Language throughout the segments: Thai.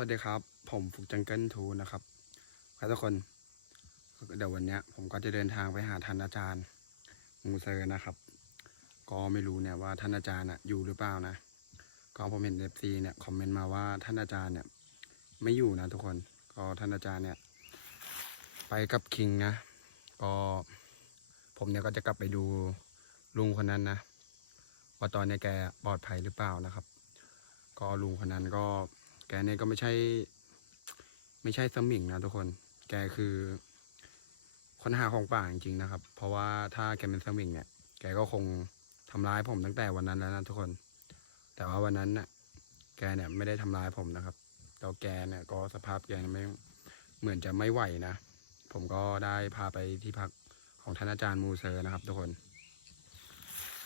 วัสดีครับ ผมฟุกจังเกิลทูนะครับครับทุกคน เดี๋ยววันนี้ผมก็จะเดินทางไปหาท่านอาจารย์มูเซอร์นะครับ ก็ไม่รู้เนี่ยว่าท่านอาจารย์อะอยู่หรือเปล่านะ ก็ผมเห็นเอฟซีเนี่ยคอมเมนต์มาว่าท่านอาจารย์เนี่ย ไม่อยู่นะทุกคน ก็ท่านอาจารย์เนี่ย ไปกับคิงนะ ก็ผมเนี่ยก็จะกลับไปดูลุงคนนั้นนะว่าตอนนี้แกปลอดภัยหรือเปล่านะครับ ก็ลุงคนนั้นก็ แกเนี่ยก็ไม่ใช่ ไม่ใช่สมิงนะทุกคน แกคือค้นหาของป่าจริงๆนะครับ เพราะว่าถ้าแกเป็นสมิงเนี่ย แกก็คงทำร้ายผมตั้งแต่วันนั้นแล้วนะทุกคน แต่ว่าวันนั้นน่ะ แกเนี่ยไม่ได้ทำร้ายผมนะครับแล้วแกเนี่ยก็สภาพแกไม่เหมือนจะไม่ไหวนะ ผมก็ได้พาไปที่พักของท่านอาจารย์มูเซอร์นะครับ ทุกคน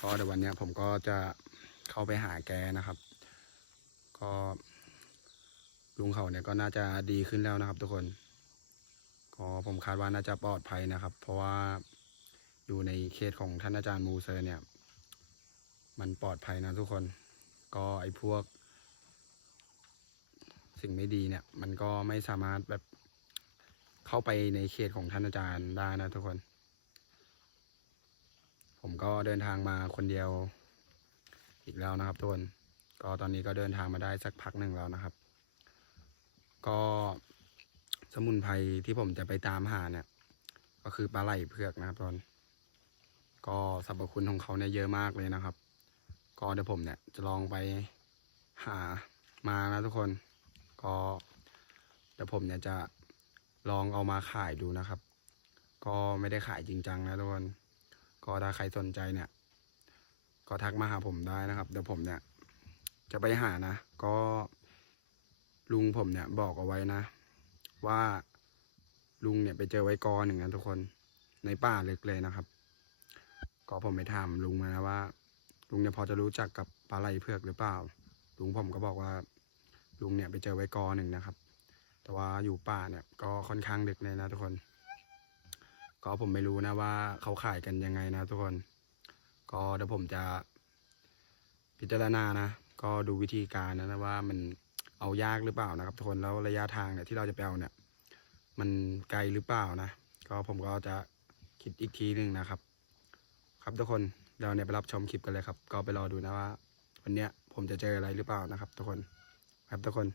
ก็เดี๋ยววันนี้ผมก็จะเข้าไปหาแกนะครับ ก็ ลุงเขาเนี่ยก็น่าจะดีขึ้นแล้วนะครับ ทุกคนก็ผมคาดว่าน่าจะปลอดภัยนะครับ เพราะว่าอยู่ในเขตของท่านอาจารย์มูเซอร์เนี่ย มันปลอดภัยนะทุกคน ก็ไอ้พวก สิ่งไม่ดีเนี่ย มันก็ไม่สามารถแบบเข้าไปในเขตของท่านอาจารย์ได้นะทุกคน ผมก็เดินทางมาคนเดียวอีกแล้วนะครับทุกคน ก็ตอนนี้ก็เดินทางมาได้สักพักหนึ่งแล้วนะครับ ก็สมุนไพรที่ผมจะไปตามหาเนี่ย ก็คือปลาไหลเผือกนะครับทุกคนก็สรรพคุณของเขาเนี่ยเยอะมากเลยนะครับ ก็เดี๋ยวผมเนี่ยจะลองไปหามานะทุกคน ก็เดี๋ยวผมเนี่ยจะลองเอามาขายดูนะครับ ก็ไม่ได้ขายจริงจังนะทุกคน ก็ถ้าใครสนใจเนี่ย ก็ทักมาหาผมได้นะครับ เดี๋ยวผมเนี่ยจะไปหานะ ก็ ลุงผมเนี่ยบอกเอาไว้นะ ว่าลุงเนี่ยไปเจอไว้กอหนึ่งนะทุกคนในป่าลึกเลยนะครับ ก็ผมไปถามลุงมานะว่า ลุงเนี่ยพอจะรู้จักกับปลาไหลเผือกหรือเปล่า ลุงผมก็บอกว่า ลุงเนี่ยไปเจอไว้กอหนึ่งนะครับ แต่ว่าอยู่ป่าเนี่ยก็ค่อนข้างลึกเลยนะทุกคน ก็ผมไม่รู้นะว่าเขาขายกันยังไงนะทุกคน ก็เดี๋ยวผมจะพิจารณานะ ก็ดูวิธีการนะนะว่ามัน เอายากหรือเปล่านะครับทุกคนแล้วระยะทางเนี่ยที่เราจะไปเอาเนี่ย มันไกลหรือเปล่านะ ก็ผมก็จะคิดอีกทีหนึ่งนะครับ ครับทุกคนเดี๋ยวเนี่ยไปรับชมคลิปกันเลยครับ ก็ไปรอดูนะว่า วันเนี้ยผมจะเจออะไรหรือเปล่านะครับ ทุกคนครับทุกคน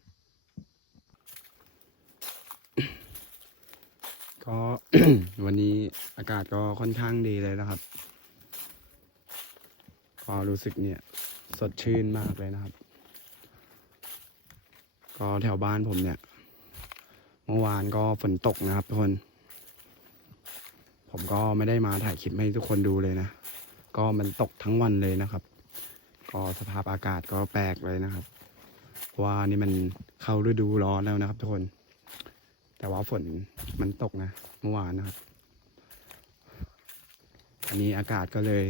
ก็วันนี้อากาศก็ค่อนข้างดีเลยนะครับก็รู้สึกเนี่ย สดชื่นมากเลยนะครับ ก็แถวบ้านผมเนี่ย เมื่อวานก็ฝนตกนะครับทุกคน ผมก็ไม่ได้มาถ่ายคลิปให้ทุกคนดูเลยนะ ก็มันตกทั้งวันเลยนะครับ ก็สภาพอากาศก็แปลกเลยนะครับว่านี่มันเข้าฤดูร้อนแล้วนะครับ ทุกคน แต่ว่าฝนมันตกนะเมื่อวานนะครับ อันนี้อากาศก็เลย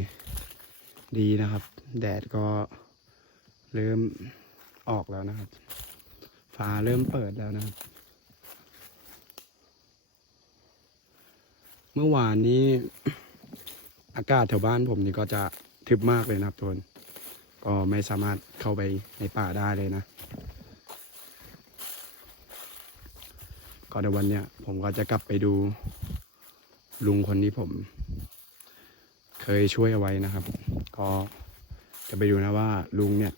ดีนะครับ แดดก็เริ่มออกแล้วนะครับ ฟ้าเริ่มเปิดแล้วนะ เมื่อวานนี้อากาศแถวบ้านผมนี่ก็จะทึบมากเลยนะครับทุกคนก็ไม่สามารถเข้าไปในป่าได้เลยนะ ก็เดี๋ยววันเนี้ยผมก็จะกลับไปดูลุงคนที่ผม เคยช่วยเอาไว้นะครับ ก็จะไปดูนะว่าลุงเนี่ย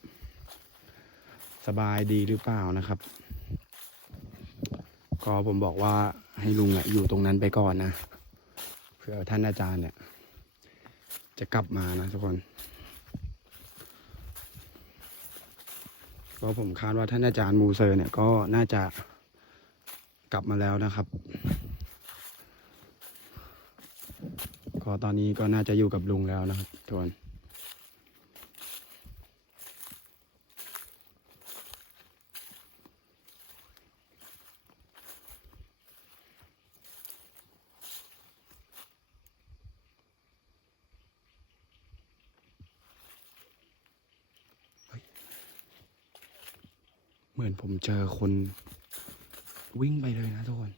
สบายดีหรือเปล่านะครับ ก็ผมบอกว่าให้ลุงอะอยู่ตรงนั้นไปก่อนนะเผื่อท่านอาจารย์เนี่ย จะกลับมานะทุกคนก็ผมคาดว่าท่านอาจารย์มูเซอร์เนี่ยก็น่าจะกลับมาแล้วนะครับก็ตอนนี้ก็น่าจะอยู่กับลุงแล้วนะครับทุกคน เหมือนผมเจอคนวิ่งไปเลยนะทุกคน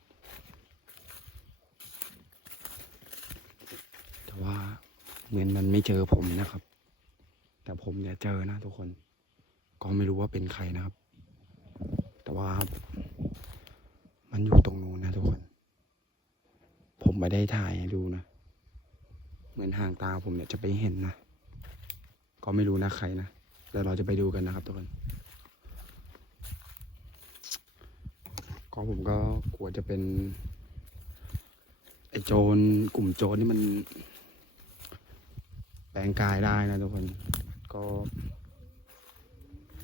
แต่ว่าเหมือนมันไม่เจอผมนะครับ แต่ผมเนี่ยเจอนะทุกคน ก็ไม่รู้ว่าเป็นใครนะครับ แต่ว่ามันอยู่ตรงนู้นนะทุกคน ผมไม่ได้ถ่ายให้ดูนะ เหมือนห่างตาผมเนี่ยจะไปเห็นนะ ก็ไม่รู้นะใครนะเดี๋ยวเราจะไปดูกันนะครับทุกคน ก็ผมก็กลัวจะเป็น ไอโจรกลุ่มโจรนี่มันแปลงกายได้นะทุกคนก็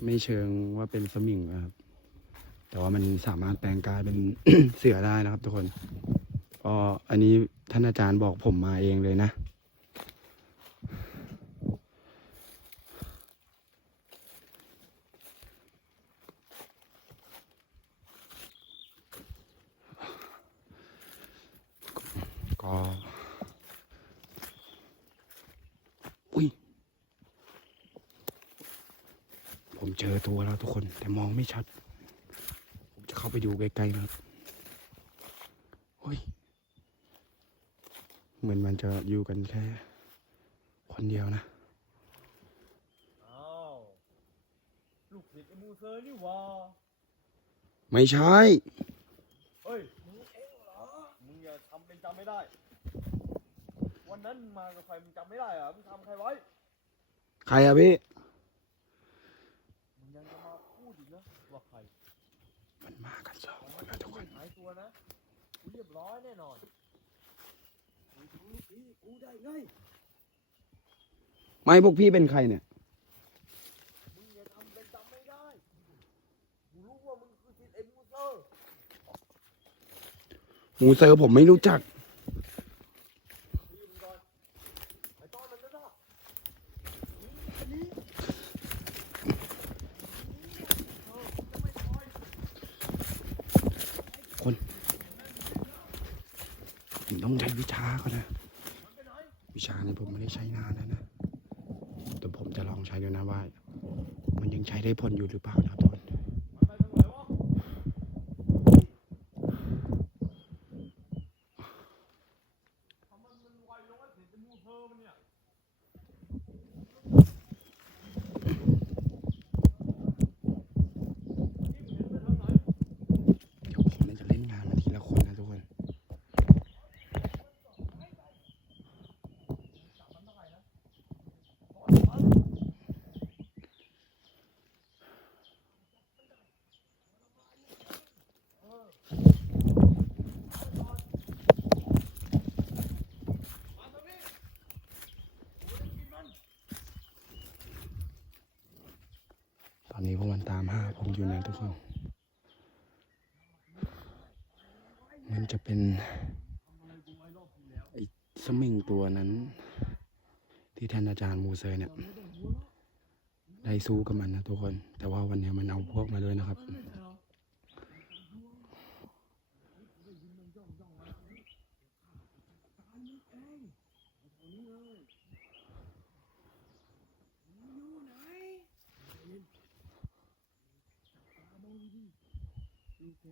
ไม่เชิงว่าเป็นสมิงนะครับ แต่ว่ามันสามารถแปลงกายเป็นเสือได้นะครับ ทุกคนก็อันนี้ท่านอาจารย์บอกผมมาเองเลยนะ ก็ อุ้ย ผมเจอตัวแล้วทุกคน แต่มองไม่ชัด ผมจะเข้าไปดูใกล้ๆนะครับเฮ้ย เหมือนมันจะอยู่กันแค่ คนเดียวนะอ้าวลูกศิษย์ไอ้มูเซอร์นี่หว่าไม่ใช่ เฮ้ยมึงเองเหรอมึงอย่าทำเป็นจำไม่ได้ วันนั้นมึงมากับใครมึงจำไม่ได้เหรอมึงทำใครไว้ ใครอะพี่ มึงยังจะมาพูดอีก นะว่าใครมันมากันสองคนนะทุกคนหายตัวนะกูเรียบร้อยแน่นอนมึงทำลูกพี่กูได้ไงไม่พวกพี่เป็นใครเนี่ยมึงอย่าทำเป็นจำไม่ได้กูรู้ว่ามึงคือศิษย์ไอ้มูเซอร์หมูเซอร์ผมไม่รู้จัก พี่มึงก่อนไอ้ต้อนมันนั่นน่ะนี่อันนี้เออจะไม่ปล่อย ผมต้องใช้วิชาก่อนนะ มันไปไหน วิชานี้ผมไม่ได้ใช้นานแล้วนะ แต่ผมจะลองใช้ดูนะว่า มันยังใช้ได้ผลอยู่หรือเปล่านะครับทุกคน มันไปทางไหนวะทำไมมันไวลงไอ้ศิษย์ไอ้มูเซอร์มันเนี่ย นี่มึงเห็นไปทางไหน เดี๋ยวผมเนี่ยจะเล่นงานมันทีละคนนะทุกคน ตอนนี้พวกมันตามหาผมอยู่นะทุกคน มันจะ เป็นไอ้สมิงตัวนั้น ที่ท่านอาจารย์มูเซอร์เนี่ย ได้สู้กับมันนะทุกคน แต่ว่าวันนี้มันเอาพวกมาด้วยนะครับ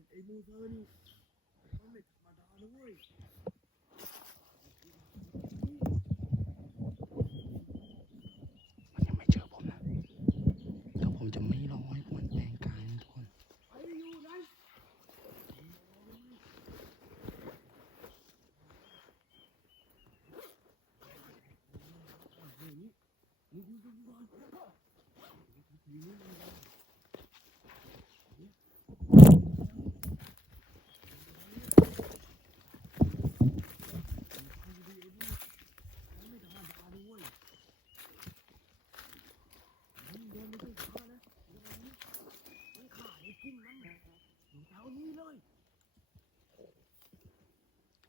ไอ้มูเซอร์นี่ รรมดานะเว้ย มันยังไม่เจอผมนะแต่ผมจะไม่รอให้พวกมันแปลงกายนะทุกคน ไอ้อยู่ไหน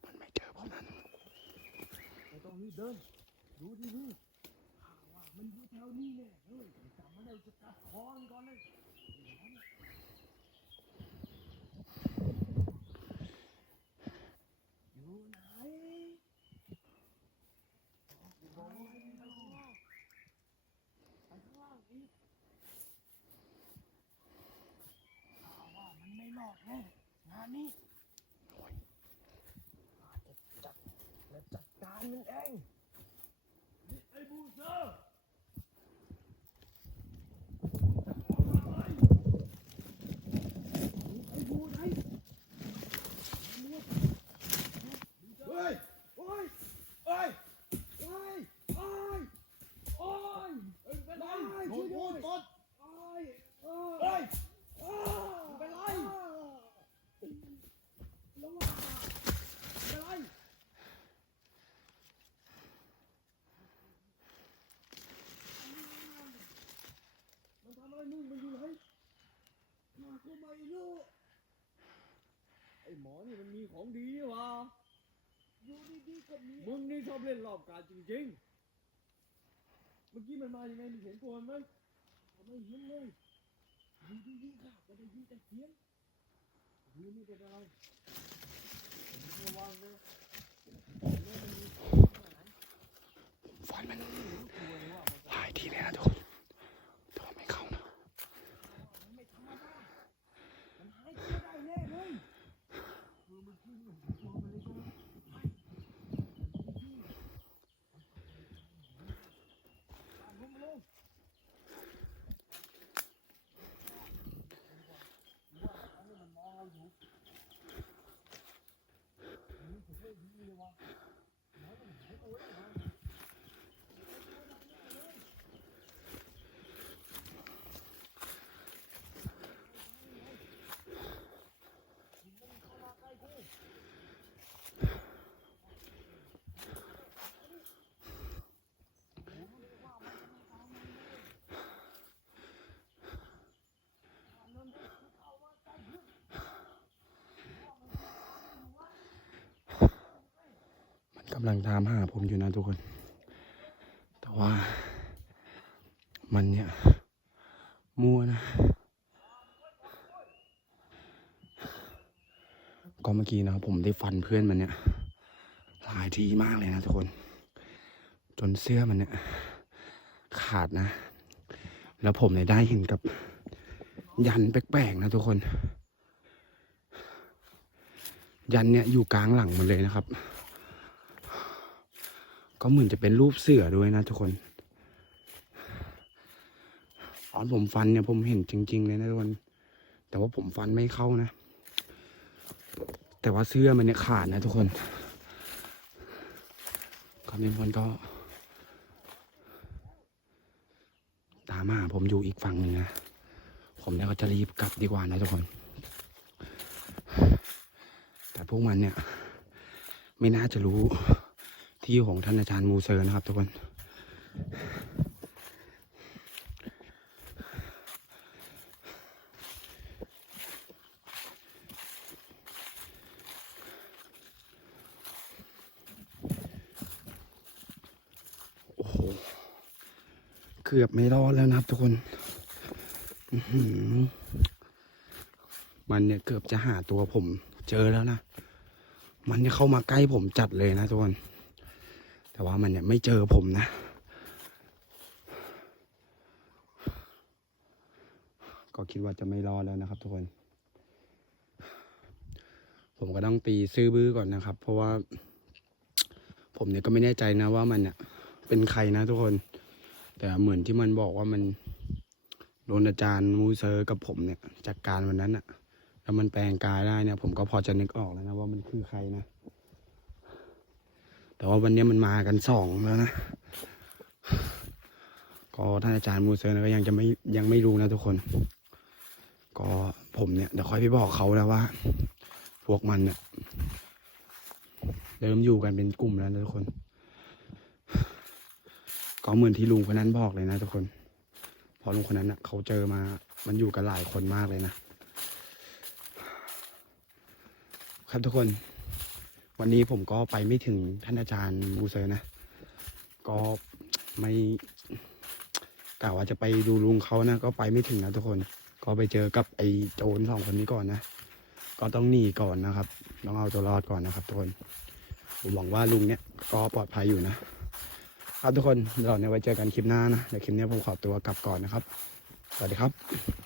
มันไม่เจอผมนะ ไม่ต้องรีบเดิน ดูดีดีข้าว่ามันอยู่แถวนี้แน่เฮ้ยจำมันได้จะกัดคอมันก่อนเลยอยู่ไหนบอกว่าไปข้างล่างไปข้างล่างอีกข้าว่ามันไม่รอดแน่ งานนี้ข้าจะจัดและจัดการมันเองไอ้บูเซอร์ไอ้บูไหน ไอ้หมอนี่ มันมีของดีนี่หวะอยู่ดีๆก็มีมึงนี่ชอบเล่นรอบการจริงๆ เมื่อกี้มันมายังไงมึงเห็นตัวมันไหมไม่เห็นเลยอยู่ดีๆค่ะก็ได้ยินแต่เสียงดูนี่เป็นอะไรผมระวังนะเนี่ยมันมีของหายฟันมันไม่รู้ตัวเลยว่ามันหลายทีเลยนะทุกคนแต่ว่าไม่เข้านะ มันไม่ธรรมดามันหายตัวได้แน่เลยคือมันขึ้นเหมือนตัวมันเลยใช่ไหมไปตามผมมาเลย มัน กำลังตามหาผมอยู่นะทุกคน แต่ว่า มันเนี่ย มัวนะ ก็เมื่อกี้นะผมได้ฟันเพื่อนมันเนี่ย หลายทีมากเลยนะทุกคน จนเสื้อมันเนี่ย ขาดนะ แล้วผมเนี่ยได้เห็นกับ ยันแปลกๆนะทุกคน ยันเนี่ยอยู่กลางหลังมันเลยนะครับ ก็เหมือนจะเป็นรูปเสือด้วยนะทุกคนตอนผมฟันเนี่ยผมเห็นจริง ๆ เลยนะทุกคนแต่ว่าผมฟันไม่เข้านะ แต่ว่าเสื้อมันเนี่ยขาดนะทุกคนก็มีคนก็ ตามมาผมอยู่อีกฝั่งหนึ่งนะผมเนี่ยก็จะรีบกลับดีกว่านะทุกคน แต่พวกมันเนี่ย ไม่น่าจะรู้ ที่ของท่านอาจารย์มูเซอร์นะครับ ทุกคนโอ้โหเกือบไม่รอดแล้วนะครับทุกคน มันเนี่ยเกือบจะหาตัวผม เจอแล้วนะ มันเนี่ยเข้ามาใกล้ผมจัดเลยนะทุกคน แต่ว่ามันเนี่ยไม่เจอผมนะ ก็คิดว่าจะไม่รอดแล้วนะครับทุกคน ผมก็ต้องตีซื้อบื้อก่อนนะครับ เพราะว่า ผมเนี่ยก็ไม่แน่ใจนะว่ามันเนี่ยเป็นใครนะทุกคน แต่เหมือนที่มันบอกว่ามันโดนอาจารย์มูเซอร์กับผมเนี่ย จากการวันนั้นอะแล้วมันแปลงกายได้เนี่ย ผมก็พอจะนึกออกแล้วนะว่ามันคือใครนะ แต่ว่าวันนี้มันมากันสองแล้วนะ ก็ท่านอาจารย์มูเซอร์ก็ยังจะไม่ยังไม่รู้นะทุกคน ก็ผมเนี่ยเดี๋ยวค่อยไปบอกเขาแล้วว่า พวกมันเนี่ยเริ่มอยู่กันเป็นกลุ่มแล้วนะทุกคน ก็เหมือนที่ลุงคนนั้นบอกเลยนะทุกคนเพอลุงคนนั้นน่ะเขาเจอมา มันอยู่กันหลายคนมากเลยนะ ครับทุกคน วันนี้ผมก็ไปไม่ถึงท่านอาจารย์บูเซอร์นะ ก็ไม่กล่าวว่าจะไปดูลุงเขานะ ก็ไปไม่ถึงนะทุกคน ก็ไปเจอกับไอ้โจรสองคนนี้ก่อนนะ ก็ต้องหนีก่อนนะครับ ต้องเอาตัวรอดก่อนนะครับทุกคน ผมหวังว่าลุงเนี่ยก็ปลอดภัยอยู่นะ ครับทุกคนเดี๋ยวเราเนี่ยไว้เจอกันคลิปหน้านะ เดี๋ยวคลิปนี้ผมขอตัวกลับก่อนนะครับ สวัสดีครับ